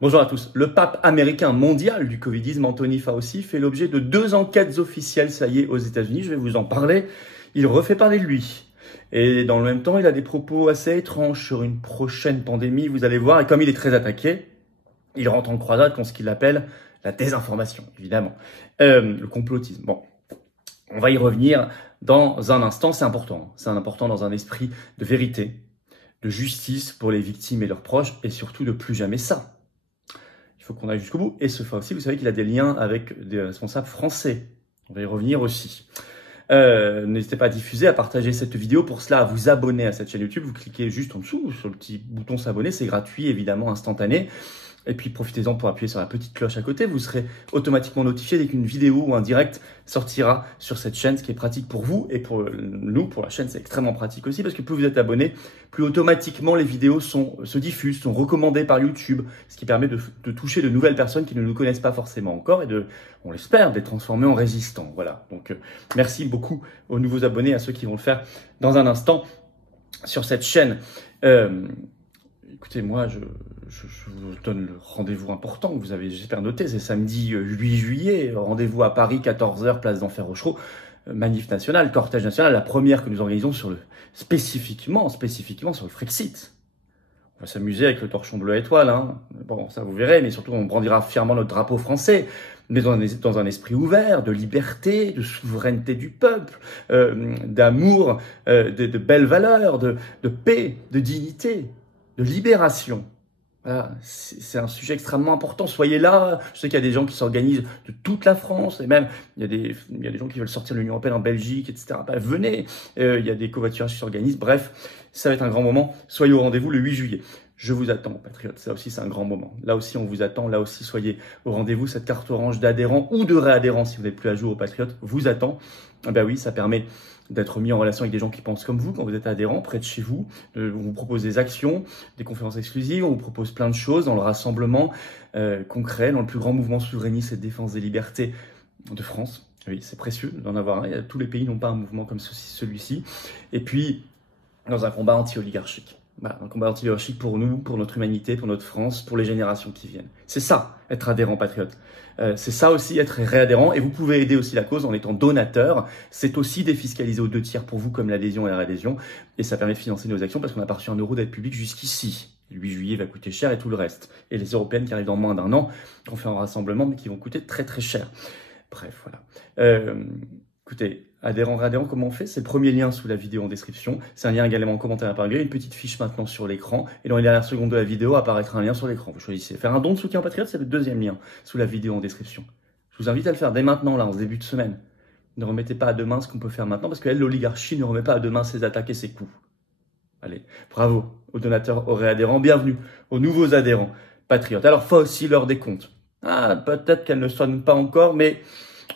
Bonjour à tous. Le pape américain mondial du Covidisme, Anthony Fauci, fait l'objet de 2 enquêtes officielles, ça y est, aux États-Unis. Je vais vous en parler. Il refait parler de lui. Et dans le même temps, il a des propos assez étranges sur une prochaine pandémie, vous allez voir. Et comme il est très attaqué, il rentre en croisade contre ce qu'il appelle la désinformation, évidemment. Le complotisme. Bon, on va y revenir dans un instant. C'est important. C'est important dans un esprit de vérité, de justice pour les victimes et leurs proches, et surtout de plus jamais ça. Il faut qu'on aille jusqu'au bout. Et ce Fauci, vous savez qu'il a des liens avec des responsables français. On va y revenir aussi. N'hésitez pas à diffuser, à partager cette vidéo. Pour cela, à vous abonner à cette chaîne YouTube. Vous cliquez juste en dessous sur le petit bouton s'abonner. C'est gratuit, évidemment, instantané. Et puis, profitez-en pour appuyer sur la petite cloche à côté. Vous serez automatiquement notifié dès qu'une vidéo ou un direct sortira sur cette chaîne, ce qui est pratique pour vous et pour nous, pour la chaîne, c'est extrêmement pratique aussi parce que plus vous êtes abonné, plus automatiquement les vidéos se diffusent, sont recommandées par YouTube, ce qui permet de toucher de nouvelles personnes qui ne nous connaissent pas forcément encore et on l'espère, d'être transformés en résistants. Voilà. Donc, merci beaucoup aux nouveaux abonnés, à ceux qui vont le faire dans un instant sur cette chaîne. Écoutez, moi, je vous donne le rendez-vous important que vous avez, j'espère, noté. C'est samedi 8 juillet, rendez-vous à Paris, 14 h, place d'Enfer Rochereau, manif national, cortège national, la première que nous organisons spécifiquement sur le Frexit. On va s'amuser avec le torchon bleu étoile, hein. Bon, ça vous verrez, mais surtout on brandira fièrement notre drapeau français, mais dans un esprit ouvert, de liberté, de souveraineté du peuple, d'amour, de belles valeurs, de paix, de dignité, de libération. Voilà, c'est un sujet extrêmement important. Soyez là. Je sais qu'il y a des gens qui s'organisent de toute la France, et même il y a des gens qui veulent sortir de l'Union européenne en Belgique, etc. Bah, venez. Il y a des covoiturages qui s'organisent. Bref, ça va être un grand moment. Soyez au rendez-vous le 8 juillet. Je vous attends, patriotes. Ça aussi, c'est un grand moment. Là aussi, on vous attend. Là aussi, soyez au rendez-vous. Cette carte orange d'adhérents ou de réadhérents, si vous n'êtes plus à jour aux patriotes, vous attend. Ben oui, ça permet d'être mis en relation avec des gens qui pensent comme vous quand vous êtes adhérent, près de chez vous. On vous propose des actions, des conférences exclusives, on vous propose plein de choses dans le rassemblement concret, dans le plus grand mouvement souverainiste et de défense des libertés de France. Oui, c'est précieux d'en avoir un. Tous les pays n'ont pas un mouvement comme celui-ci. Et puis, dans un combat anti-oligarchique. Voilà, un combat anti-oligarchique pour nous, pour notre humanité, pour notre France, pour les générations qui viennent. C'est ça, être adhérent patriote. C'est ça aussi, être réadhérent. Et vous pouvez aider aussi la cause en étant donateur. C'est aussi défiscalisé aux 2 tiers pour vous, comme l'adhésion et la réadhésion. Et ça permet de financer nos actions parce qu'on a pas reçu €1 d'aide publique jusqu'ici. Le 8 juillet va coûter cher et tout le reste. Et les européennes qui arrivent dans moins d'1 an, qu'on fait en rassemblement, mais qui vont coûter très très cher. Bref, voilà. Écoutez, adhérent, réadhérent, comment on fait? C'est le premier lien sous la vidéo en description. C'est un lien également en commentaire épinglé. Une petite fiche maintenant sur l'écran. Et dans les dernières secondes de la vidéo apparaîtra un lien sur l'écran. Vous choisissez. Faire un don de soutien aux patriotes, c'est le 2e lien sous la vidéo en description. Je vous invite à le faire dès maintenant, là, en ce début de semaine. Ne remettez pas à demain ce qu'on peut faire maintenant, parce que l'oligarchie ne remet pas à demain ses attaques et ses coups. Allez, bravo aux donateurs, aux réadhérents. Bienvenue aux nouveaux adhérents patriotes. Alors, Fauci, l'heure des comptes. Ah, peut-être qu'elle ne sonne pas encore, mais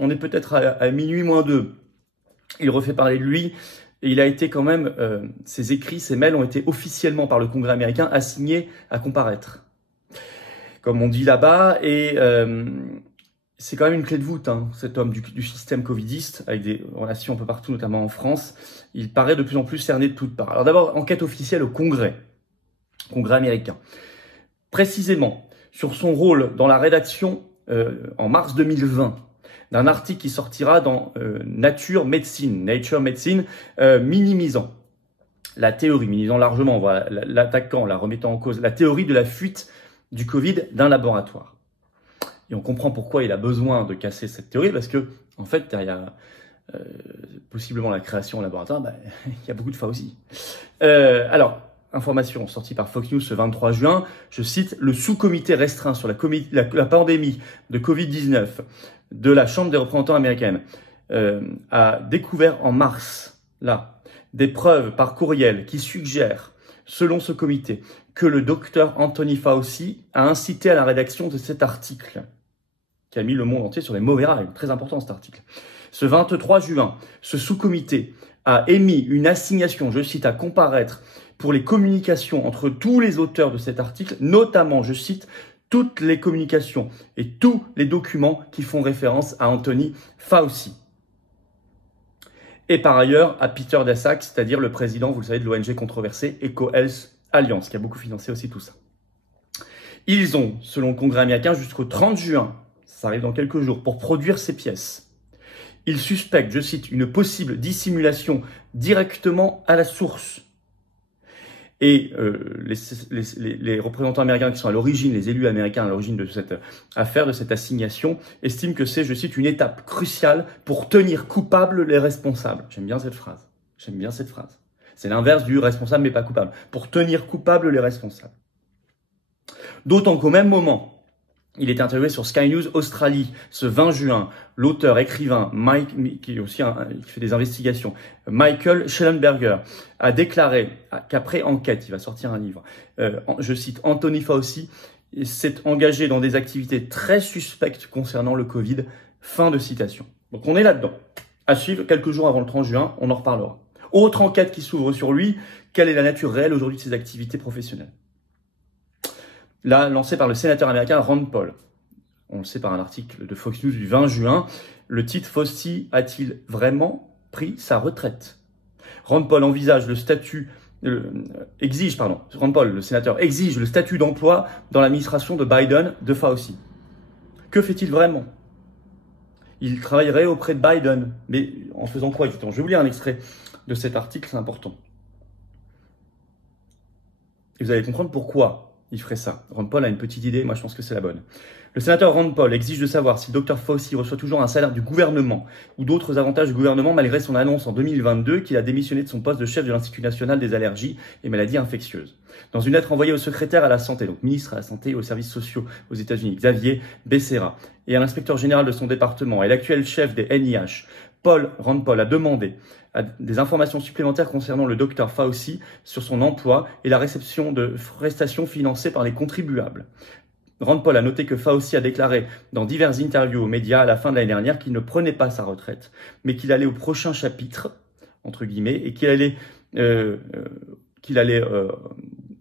on est peut-être à minuit moins 2. Il refait parler de lui et il a été quand même, ses écrits, ses mails ont été officiellement par le Congrès américain assignés à comparaître. Comme on dit là-bas, et c'est quand même une clé de voûte, hein, cet homme du système covidiste, avec des relations un peu partout, notamment en France. Il paraît de plus en plus cerné de toutes parts. Alors d'abord, enquête officielle au Congrès américain. Précisément, sur son rôle dans la rédaction en mars 2020, d'un article qui sortira dans Nature Medicine, minimisant la théorie, minimisant largement, voilà, l'attaquant, la remettant en cause, la théorie de la fuite du Covid d'un laboratoire. Et on comprend pourquoi il a besoin de casser cette théorie, parce que, en fait, derrière possiblement la création en laboratoire, il y a beaucoup de Fauci. Alors, information sortie par Fox News ce 23 juin, je cite, le sous-comité restreint sur la pandémie de Covid-19 de la Chambre des représentants américaine a découvert en mars, là, des preuves par courriel qui suggèrent, selon ce comité, que le docteur Anthony Fauci a incité à la rédaction de cet article, qui a mis le monde entier sur les mauvais rails. Très important cet article. Ce 23 juin, ce sous-comité a émis une assignation, je cite, à comparaître pour les communications entre tous les auteurs de cet article, notamment, je cite, toutes les communications et tous les documents qui font référence à Anthony Fauci. Et par ailleurs, à Peter Daszak, c'est-à-dire le président, vous le savez, de l'ONG controversée EcoHealth Alliance, qui a beaucoup financé aussi tout ça. Ils ont, selon le Congrès américain, jusqu'au 30 juin, ça arrive dans quelques jours, pour produire ces pièces. Ils suspectent, je cite, une possible dissimulation directement à la source. Et les représentants américains qui sont à l'origine, les élus américains à l'origine de cette affaire, de cette assignation, estiment que c'est, je cite, une étape cruciale pour tenir coupables les responsables. J'aime bien cette phrase. J'aime bien cette phrase. C'est l'inverse du responsable mais pas coupable. Pour tenir coupables les responsables. D'autant qu'au même moment, il est interviewé sur Sky News Australie ce 20 juin. L'auteur, écrivain, qui est aussi qui fait des investigations, Michael Shellenberger, a déclaré qu'après enquête, il va sortir un livre, je cite, Anthony Fauci s'est engagé dans des activités très suspectes concernant le Covid. Fin de citation. Donc on est là-dedans. À suivre, quelques jours avant le 30 juin, on en reparlera. Autre enquête qui s'ouvre sur lui, quelle est la nature réelle aujourd'hui de ses activités professionnelles? Là, lancé par le sénateur américain Rand Paul. On le sait par un article de Fox News du 20 juin. Le titre, Fauci a-t-il vraiment pris sa retraite? Rand Paul envisage le statut, Rand Paul, le sénateur, exige le statut d'emploi dans l'administration de Biden de Fauci. Que fait-il vraiment? Il travaillerait auprès de Biden. Mais en faisant quoi exactement? Je vais vous lire un extrait de cet article, c'est important. Et vous allez comprendre pourquoi il ferait ça. Rand Paul a une petite idée, moi je pense que c'est la bonne. Le sénateur Rand Paul exige de savoir si le Dr Fauci reçoit toujours un salaire du gouvernement ou d'autres avantages du gouvernement malgré son annonce en 2022 qu'il a démissionné de son poste de chef de l'Institut national des allergies et maladies infectieuses. Dans une lettre envoyée au secrétaire à la santé, donc ministre à la santé et aux services sociaux aux États-Unis, Xavier Becerra, et à l'inspecteur général de son département et l'actuel chef des NIH, Rand Paul a demandé des informations supplémentaires concernant le Dr Fauci sur son emploi et la réception de prestations financées par les contribuables. Rand Paul a noté que Fauci a déclaré dans diverses interviews aux médias à la fin de l'année dernière qu'il ne prenait pas sa retraite, mais qu'il allait au prochain chapitre, entre guillemets, et qu'il allait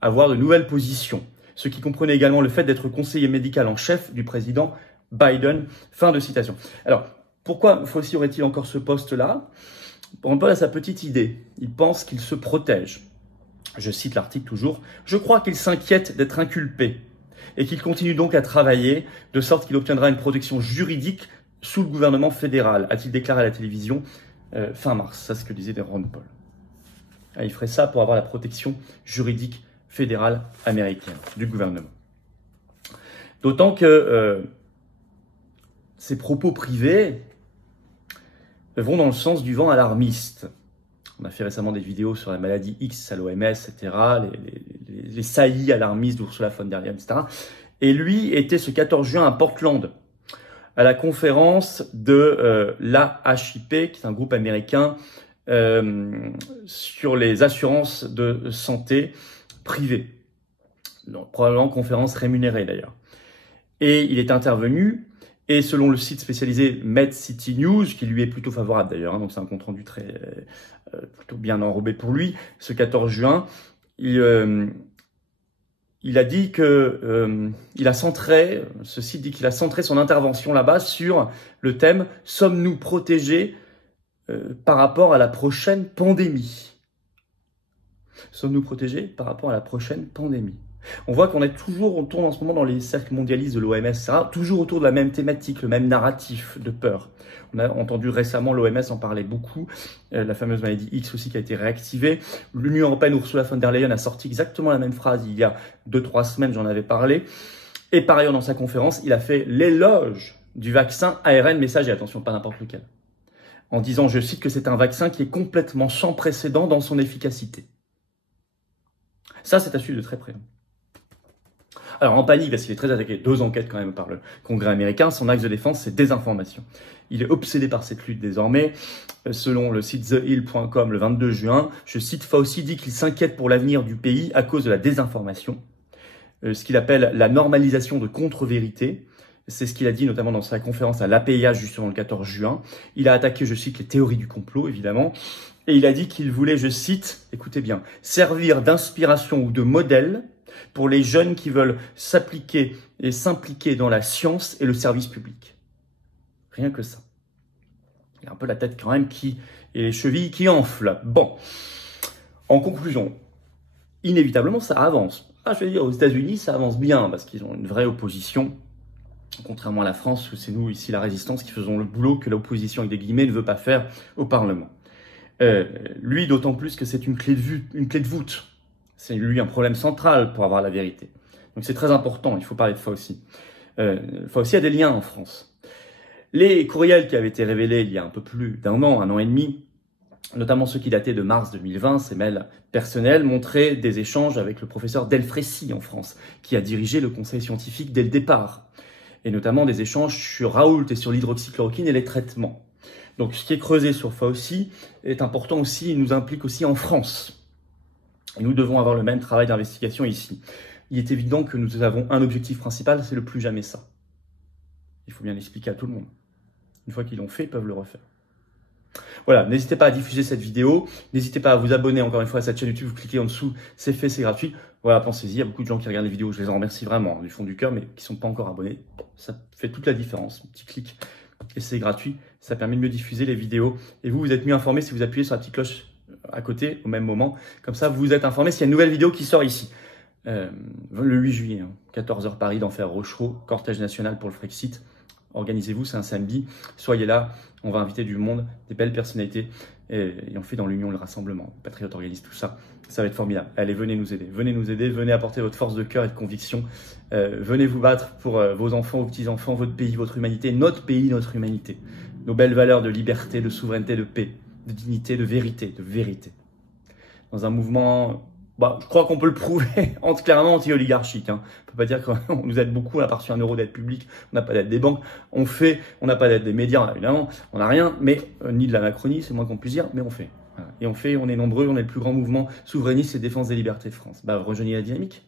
avoir de nouvelles positions, ce qui comprenait également le fait d'être conseiller médical en chef du président Biden. Fin de citation. Alors, pourquoi Fauci aurait-il encore ce poste-là? Rand Paul a sa petite idée. Il pense qu'il se protège. Je cite l'article toujours. Je crois qu'il s'inquiète d'être inculpé et qu'il continue donc à travailler de sorte qu'il obtiendra une protection juridique sous le gouvernement fédéral, a-t-il déclaré à la télévision fin mars. C'est ce que disait Rand Paul. Il ferait ça pour avoir la protection juridique fédérale américaine du gouvernement. D'autant que ces propos privés vont dans le sens du vent alarmiste. On a fait récemment des vidéos sur la maladie X à l'OMS, etc., les saillies alarmistes d'Ursula von der Leyen, etc. Et lui était ce 14 juin à Portland, à la conférence de l'AHIP, qui est un groupe américain sur les assurances de santé privées. Donc, probablement conférence rémunérée d'ailleurs. Et il est intervenu. Et selon le site spécialisé MedCity News, qui lui est plutôt favorable d'ailleurs, donc c'est un compte-rendu plutôt bien enrobé pour lui, ce 14 juin, il a dit que ce site dit qu'il a centré son intervention là-bas sur le thème « Sommes-nous protégés par rapport à la prochaine pandémie ?» Sommes-nous protégés par rapport à la prochaine pandémie? On voit qu'on on tourne en ce moment dans les cercles mondialistes de l'OMS, etc., toujours autour de la même thématique, le même narratif de peur. On a entendu récemment l'OMS en parler beaucoup, la fameuse maladie X aussi qui a été réactivée. L'Union européenne, Ursula von der Leyen a sorti exactement la même phrase il y a 2-3 semaines, j'en avais parlé. Et par ailleurs, dans sa conférence, il a fait l'éloge du vaccin ARN messager, attention, pas n'importe lequel, en disant, je cite, que c'est un vaccin qui est complètement sans précédent dans son efficacité. Ça, c'est à suivre de très près. Alors, en panique, parce qu'il est très attaqué, 2 enquêtes quand même par le Congrès américain, son axe de défense, c'est désinformation. Il est obsédé par cette lutte désormais. Selon le site TheHill.com, le 22 juin, je cite, Fauci dit qu'il s'inquiète pour l'avenir du pays à cause de la désinformation, ce qu'il appelle la normalisation de contre-vérité. C'est ce qu'il a dit notamment dans sa conférence à l'APIH, justement le 14 juin. Il a attaqué, je cite, les théories du complot, évidemment. Et il a dit qu'il voulait, je cite, écoutez bien, servir d'inspiration ou de modèle pour les jeunes qui veulent s'appliquer et s'impliquer dans la science et le service public. Rien que ça. Il y a un peu la tête quand même et les chevilles qui enflent. Bon, en conclusion, inévitablement ça avance. Ah, je veux dire, aux États-Unis, ça avance bien parce qu'ils ont une vraie opposition. Contrairement à la France, où c'est nous, ici, la résistance, qui faisons le boulot que l'opposition, avec des guillemets, ne veut pas faire au Parlement. Lui, d'autant plus que c'est une clé de voûte. C'est lui un problème central pour avoir la vérité. Donc c'est très important, il faut parler de Fauci. Fauci a des liens en France. Les courriels qui avaient été révélés il y a un peu plus d'un an, 1 an et demi, notamment ceux qui dataient de mars 2020, ces mails personnels, montraient des échanges avec le professeur Delfrécy en France, qui a dirigé le conseil scientifique dès le départ. Et notamment des échanges sur Raoult et sur l'hydroxychloroquine et les traitements. Donc ce qui est creusé sur Fauci est important aussi, il nous implique aussi en France. Et nous devons avoir le même travail d'investigation ici. Il est évident que nous avons un objectif principal, c'est le plus jamais ça. Il faut bien l'expliquer à tout le monde. Une fois qu'ils l'ont fait, ils peuvent le refaire. Voilà, n'hésitez pas à diffuser cette vidéo, n'hésitez pas à vous abonner encore une fois à cette chaîne YouTube, vous cliquez en dessous, c'est fait, c'est gratuit. Voilà, pensez-y, il y a beaucoup de gens qui regardent les vidéos, je les en remercie vraiment du fond du cœur, mais qui ne sont pas encore abonnés. Ça fait toute la différence, un petit clic, et c'est gratuit, ça permet de mieux diffuser les vidéos. Et vous êtes mieux informés si vous appuyez sur la petite cloche à côté, au même moment. Comme ça, vous êtes informés s'il y a une nouvelle vidéo qui sort ici. Le 8 juillet, 14h Paris, d'Enfer Rochereau, cortège national pour le Frexit. Organisez-vous, c'est un samedi. Soyez là, on va inviter du monde, des belles personnalités. Et on fait dans l'union le rassemblement. Patriote organise tout ça. Ça va être formidable. Allez, venez nous aider. Venez apporter votre force de cœur et de conviction. Venez vous battre pour vos enfants, vos petits-enfants, votre pays, votre humanité, notre pays, notre humanité. Nos belles valeurs de liberté, de souveraineté, de paix, de dignité, de vérité, Dans un mouvement... je crois qu'on peut le prouver clairement anti-oligarchique. On peut pas dire qu'on nous aide beaucoup, on a pas reçu 1 euro d'aide publique, on n'a pas d'aide des banques, on n'a pas d'aide des médias, évidemment, on n'a rien, mais ni de la Macronie, c'est moins qu'on puisse dire, mais on fait. Voilà. Et on est nombreux, on est le plus grand mouvement souverainiste et défense des libertés de France. Rejoignez la dynamique,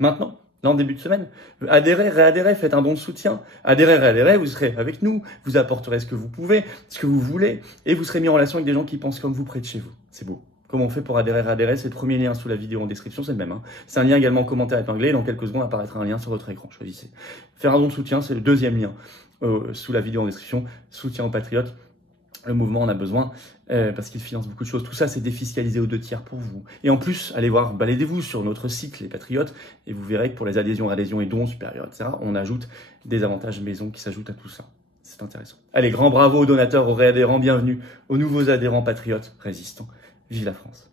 maintenant, là en début de semaine. Adhérez, réadhérez, faites un don de soutien. Adhérez, réadhérez, vous serez avec nous, vous apporterez ce que vous pouvez, ce que vous voulez, et vous serez mis en relation avec des gens qui pensent comme vous près de chez vous. C'est beau. Comment on fait pour adhérer? C'est le premier lien sous la vidéo en description, c'est le même. C'est un lien également en commentaire épinglé. Dans quelques secondes apparaîtra un lien sur votre écran. Choisissez. Faire un don de soutien, c'est le deuxième lien sous la vidéo en description. Soutien aux patriotes. Le mouvement en a besoin parce qu'il finance beaucoup de choses. Tout ça, c'est défiscalisé aux 2 tiers pour vous. Et en plus, allez voir, baladez-vous sur notre site, les Patriotes, et vous verrez que pour les adhésions et dons supérieurs, etc., on ajoute des avantages maison qui s'ajoutent à tout ça. C'est intéressant. Allez, grand bravo aux donateurs, aux réadhérents, bienvenue aux nouveaux adhérents patriotes résistants. Vive la France!